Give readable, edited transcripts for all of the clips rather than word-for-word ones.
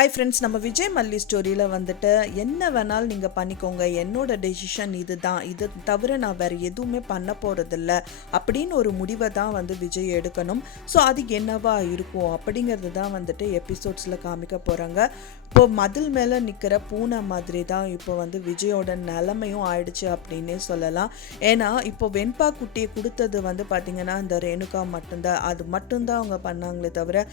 Hi friends, நம்ம விஜய் மல்லி ஸ்டோரியில் வந்துட்டு என்ன வேணாலும் நீங்கள் பண்ணிக்கோங்க, என்னோட டெசிஷன் இது தான், இது தவிர நான் வேறு எதுவுமே பண்ண போகிறதில்ல அப்படின்னு ஒரு முடிவை தான் வந்து விஜய் எடுக்கணும். ஸோ அது என்னவா இருக்கும் அப்படிங்கிறது தான் வந்துட்டு எபிசோட்ஸில் காமிக்க போகிறாங்க. இப்போது மதில் மேலே நிற்கிற பூனை மாதிரி தான் இப்போ வந்து விஜயோட நிலைமையும் ஆயிடுச்சு அப்படின்னே சொல்லலாம். ஏன்னா இப்போ வெண்பா குட்டியை கொடுத்தது வந்து பார்த்திங்கன்னா இந்த ரேணுகா மட்டும்தான், அது மட்டும்தான் அவங்க பண்ணாங்களே தவிர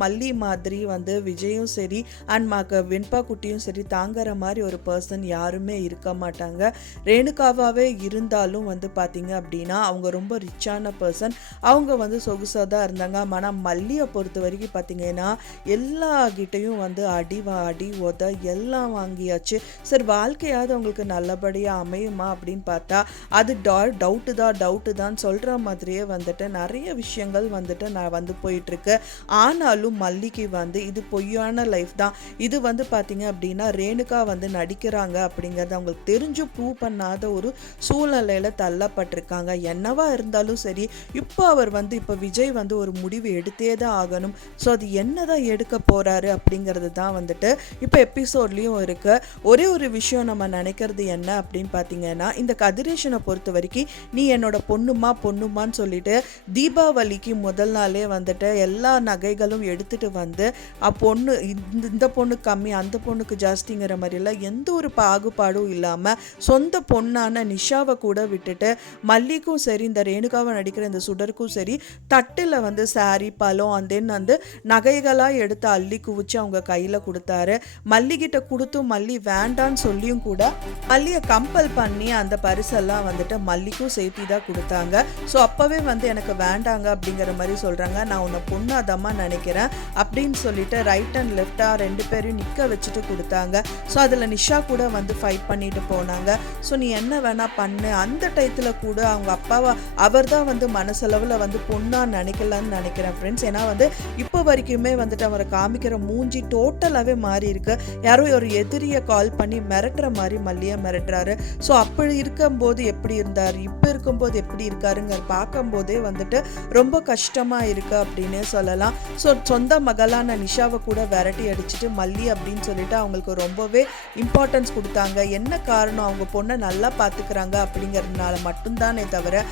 மல்லி மாதிரி வந்து விஜயும் சரி அண்ட் வெண்பா குட்டியும் சரி தாங்குற மாதிரி ஒரு பர்சன் யாருமே இருக்க மாட்டாங்க. ரேணுகாவாவே இருந்தாலும் வந்து பார்த்தீங்க அப்படின்னா அவங்க ரொம்ப ரிச்சான பர்சன், அவங்க வந்து சொகுசாக தான் இருந்தாங்க. ஆனால் மல்லியை பொறுத்த வரைக்கும் பார்த்தீங்கன்னா எல்லா கிட்டையும் வந்து அடி உத எல்லாம் வாங்கியாச்சு. சரி, வாழ்க்கையாவது அவங்களுக்கு நல்லபடியாக அமையுமா அப்படின்னு பார்த்தா அது டவுட்டு தான் சொல்கிற மாதிரியே வந்துட்டு நிறைய விஷயங்கள் வந்துட்டு நான் வந்து போயிட்டுருக்கு. ஆனாலும் மல்லிக்கு வந்து இது பொய்யான லைஃப் தான். இது வந்து பார்த்தீங்க அப்படின்னா ரேணுகா வந்து நடிக்கிறாங்க அப்படிங்கிறது அவங்களுக்கு தெரிஞ்சு ப்ரூவ் பண்ணாத ஒரு சூழ்நிலையில் தள்ளப்பட்டிருக்காங்க. என்னவா இருந்தாலும் சரி, இப்போ விஜய் வந்து ஒரு முடிவு எடுத்தே தான் ஆகணும். ஸோ அது என்னதான் எடுக்க போறாரு அப்படிங்கிறது தான் வந்துட்டு இப்போ எபிசோட்லேயும் இருக்கு. ஒரே ஒரு விஷயம் நம்ம நினைக்கிறது என்ன அப்படின்னு பார்த்தீங்கன்னா, இந்த கதிரேஷனை பொறுத்த வரைக்கும் நீ என்னோட பொண்ணுமான்னு சொல்லிட்டு தீபாவளிக்கு முதல் நாளே வந்துட்டு எல்லா நகைகளும் எடுத்துட்டு வந்து பொண்ணு இந்த பொண்ணுக்கு கம்மி அந்த பொண்ணுக்கு ஜாஸ்திங்கிற மாதிரிலாம் எந்த ஒரு பாகுபாடும் இல்லாமல் சொந்த பொண்ணான நிஷாவை கூட விட்டுட்டு மல்லிக்கும் சரி இந்த ரேணுகாவை நடிக்கிற இந்த சுடருக்கும் சரி தட்டில் வந்து சாரி பழம் வந்து நகைகளாக எடுத்து அள்ளி குவிச்சு அவங்க கையில் கொடுத்தாரு. மல்லிகிட்ட கொடுத்தும் மல்லி வேண்டான்னு சொல்லியும் கூட மல்லியை கம்பல் பண்ணி அந்த பரிசெல்லாம் வந்துட்டு மல்லிக்கும் சேர்த்தி தான் கொடுத்தாங்க. ஸோ அப்போவே வந்து எனக்கு வேண்டாங்க அப்படிங்கிற மாதிரி சொல்கிறாங்க. நான் உன்னை பொண்ணாதம்மா நினைக்கிறேன் அப்படின்னு சொல்லிட்டு ரைட் அண்ட் லெஃப்டாக ரெண்டு பேரையும் நிற்க வச்சுட்டு கொடுத்தாங்க. ஸோ அதில் நிஷா கூட வந்து ஃபைட் பண்ணிட்டு போனாங்க. ஸோ நீ என்ன வேணா பண்ணு, அந்த டயத்தில் கூட அவங்க அப்பாவை அவர் தான் வந்து மனசளவில் வந்து பொண்ணாக நினைக்கலான்னு நினைக்கிறேன் ஃப்ரெண்ட்ஸ். ஏன்னா வந்து இப்போ வரைக்குமே வந்துட்டு அவரை காமிக்கிற மூஞ்சி டோட்டலாகவே மாறி இருக்கு. யாரோ ஒரு எதிரியை கால் பண்ணி மிரட்டுற மாதிரி மல்லியை மிரட்டுறாரு. ஸோ அப்படி இருக்கும்போது எப்படி இருந்தார், இப்போ இருக்கும்போது எப்படி இருக்காருங்க பார்க்கும்போதே வந்துட்டு ரொம்ப கஷ்டமாக இருக்கு அப்படின்னே சொல்லலாம். ஸோ சொந்த மகளான நிஷாவை கூட விரட்டி அடிச்சுட்டு மல்லி அப்படின்னு சொல்லிட்டு அவங்களுக்கு ரொம்பவே இம்பார்ட்டன்ஸ் கொடுத்தாங்க. என்ன காரணம், அவங்க பொண்ணை நல்லா பார்த்துக்கிறாங்க அப்படிங்கிறதுனால மட்டும்தானே தவிர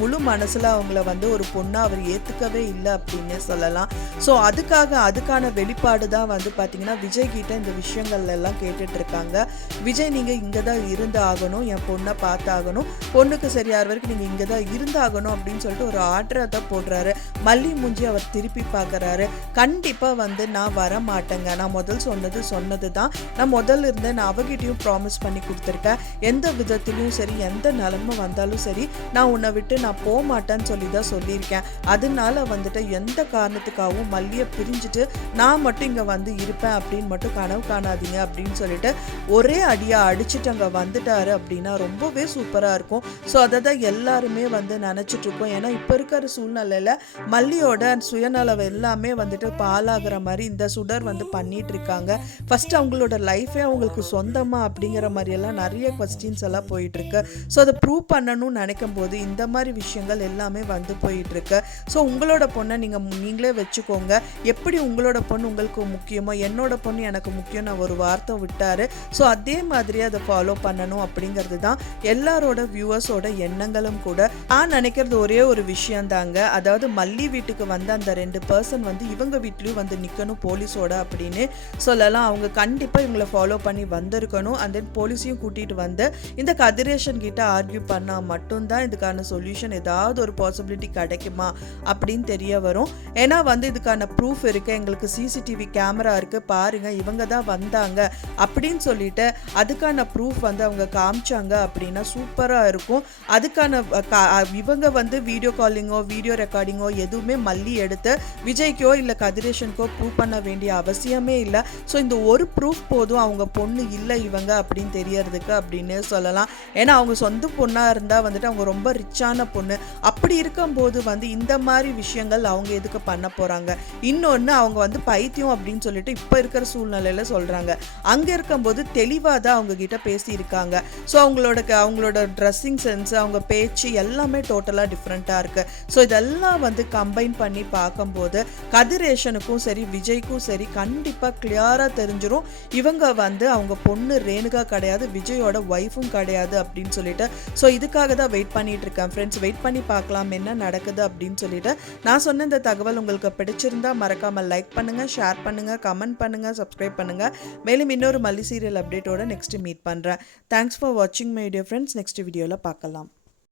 முழு மனசில் அவங்கள வந்து ஒரு பொண்ணை அவர் ஏற்றுக்கவே இல்லை அப்படின்னே சொல்லலாம். ஸோ அதுக்கான வெளிப்பாடு தான் வந்து பார்த்தீங்கன்னா விஜய் கிட்ட இந்த விஷயங்கள் எல்லாம் கேட்டுட்டு இருக்காங்க. விஜய் நீங்கள் இங்கே தான் இருந்து ஆகணும், என் பொண்ணை பார்த்தாகணும், பொண்ணுக்கு சரியாகிற வரைக்கும் நீங்கள் இங்கே தான் இருந்தாகணும் அப்படின்னு சொல்லிட்டு ஒரு ஆர்டரை தான் போடுறாரு. மல்லி மூஞ்சி அவர் திருப்பி பார்க்குறாரு. கண்டிப்பாக வந்து நான் வர மாட்டேங்க, நான் சொன்னது தான், நான் முதல்ல இருந்தேன், நான் அவகிட்டையும் ப்ராமிஸ் பண்ணி கொடுத்துருக்கேன், எந்த விதத்துலையும் சரி எந்த நிலைமை வந்தாலும் சரி நான் உன்னை விட்டு நான் போக மாட்டேன்னு சொல்லி தான் சொல்லியிருக்கேன். அதனால வந்துட்டு எந்த காரணத்துக்காகவும் மல்லியை பிரிஞ்சுட்டு நான் மட்டும் இங்கே வந்து இருப்பேன் அப்படின்னு மட்டும் கனவு காணாதீங்க அப்படின்னு சொல்லிட்டு ஒரே அடியாக அடிச்சுட்டு அங்கே வந்துட்டாரு அப்படின்னா ரொம்பவே சூப்பராக இருக்கும். ஸோ அதை தான் எல்லாருமே வந்து நினச்சிட்டு இருக்கோம். ஏன்னா இப்போ இருக்கிற சூழ்நிலையில் மல்லியோட சுயநலவை எல்லாமே வந்துட்டு பாலாகிற மாதிரி இந்த சுடர் வந்து பண்ணிட்டு இருக்காங்க. ஃபர்ஸ்ட் அவங்களோட லைஃபே அவங்களுக்கு சொந்தமா அப்படிங்கிற மாதிரியெல்லாம் நிறைய கொஸ்டின்ஸ் எல்லாம் போயிட்டு இருக்கு. ஸோ அதை ப்ரூவ் பண்ணணும்னு நினைக்கும் போது இந்த மாதிரி விஷயங்கள் எல்லாமே வந்து போயிட்டு இருக்கு. ஸோ உங்களோட பொண்ணை நீங்களே வச்சுக்கோங்க. எப்படி உங்களோட பொண்ணு உங்களுக்கு முக்கியமோ என்னோட பொண்ணு எனக்கு முக்கியம் நான் ஒரு வார்த்தை விட்டாரு. ஸோ அதே மாதிரி அதை ஃபாலோ பண்ணணும் அப்படிங்கிறது தான் எல்லாரோட வியூவர்ஸோட எண்ணங்களும் கூட. நான் நினைக்கிறது ஒரே ஒரு விஷயம் தாங்க, அதாவது மல்லி வீட்டுக்கு வந்து அந்த 2 பர்சன் வந்து இவங்க வீட்லயும் வந்து நிற்கணும் போலீஸோட அப்படின்னு சொல்லலாம். அவங்க கண்டிப்பாக இவங்களை ஃபாலோ பண்ணி வந்திருக்கணும். அண்ட் தென் போலீஸையும் கூட்டிகிட்டு வந்து இந்த கதிரேஷன் கிட்ட ஆர்கியூ பண்ணால் மட்டும்தான் இதுக்கான சொல்யூஷன் ஏதாவது ஒரு பாசிபிலிட்டி கிடைக்குமா அப்படின்னு தெரிய வரும். ஏன்னா வந்து இதுக்கான ப்ரூஃப் இருக்குது, எங்களுக்கு சிசிடிவி கேமரா இருக்குது, பாருங்கள் இவங்க தான் வந்தாங்க அப்படின்னு சொல்லிட்டு அதுக்கான ப்ரூஃப் வந்து அவங்க காமிச்சாங்க அப்படின்னா சூப்பராக இருக்கும். அதுக்கான இவங்க வந்து வீடியோ காலிங்கோ வீடியோ ரெக்கார்டிங்கோ எதுவுமே மல்லி எடுத்து விஜய்க்கோ இல்லை கதிரேஷனுக்கோ ப்ரூவ் பண்ண வேண்டிய அவசியமே இல்லை. ஸோ இந்த ஒரு ப்ரூஃப் போதும் அவங்க பொண்ணு இல்லை இவங்க அப்படின்னு தெரியறதுக்கு அப்படின்னு சொல்லலாம். ஏன்னா அவங்க சொந்த பொண்ணாக இருந்தால் வந்துட்டு அவங்க ரொம்ப ரிச்சான பொண்ணு. அப்படி இருக்கும்போது வந்து இந்த மாதிரி விஷயங்கள் அவங்க எதுக்கு பண்ண போகிறாங்க. இன்னொன்று அவங்க வந்து பைத்தியம் அப்படின்னு சொல்லிட்டு இப்போ இருக்கிற சூழ்நிலையில் சொல்கிறாங்க. அங்கே இருக்கும்போது தெளிவாக தான் அவங்க கிட்ட பேசியிருக்காங்க. ஸோ அவங்களோட ட்ரெஸ்ஸிங் சென்ஸ் அவங்க பேச்சு எல்லாமே டோட்டலாக டிஃப்ரெண்ட்டாக இருக்குது. ஸோ இதெல்லாம் வந்து கம்பைன் பண்ணி பார்க்கும்போது கதிரேஷனுக்கும் சரி விஜய்க்கும் சரி கண்டிப்பாக கிளியராக தெரிஞ்சிடும் இவங்க வந்து அவங்க பொண்ணு ரேணுகா கிடையாது, விஜயோட ஒய்ஃபும் கிடையாது அப்படின்னு சொல்லிட்டு. ஸோ இதுக்காக தான் வெயிட் பண்ணிட்டு இருக்கேன் ஃப்ரெண்ட்ஸ். வெயிட் பண்ணி பார்க்கலாம் என்ன நடக்குது அப்படின்னு சொல்லிட்டு. நான் சொன்ன இந்த தகவல் உங்களுக்கு பிடிச்சிருந்தா மறக்காமல் லைக் பண்ணுங்கள், ஷேர் பண்ணுங்கள், கமெண்ட் பண்ணுங்கள், சப்ஸ்கிரைப் பண்ணுங்கள். மேலும் இன்னொரு மல்லி சீரியல் அப்டேட்டோட நெக்ஸ்ட் மீட் பண்ணுறேன். தேங்க்ஸ் ஃபார் வாட்சிங் மை டியர் ஃப்ரெண்ட்ஸ். நெக்ஸ்ட் வீடியோவில் பார்க்கலாம்.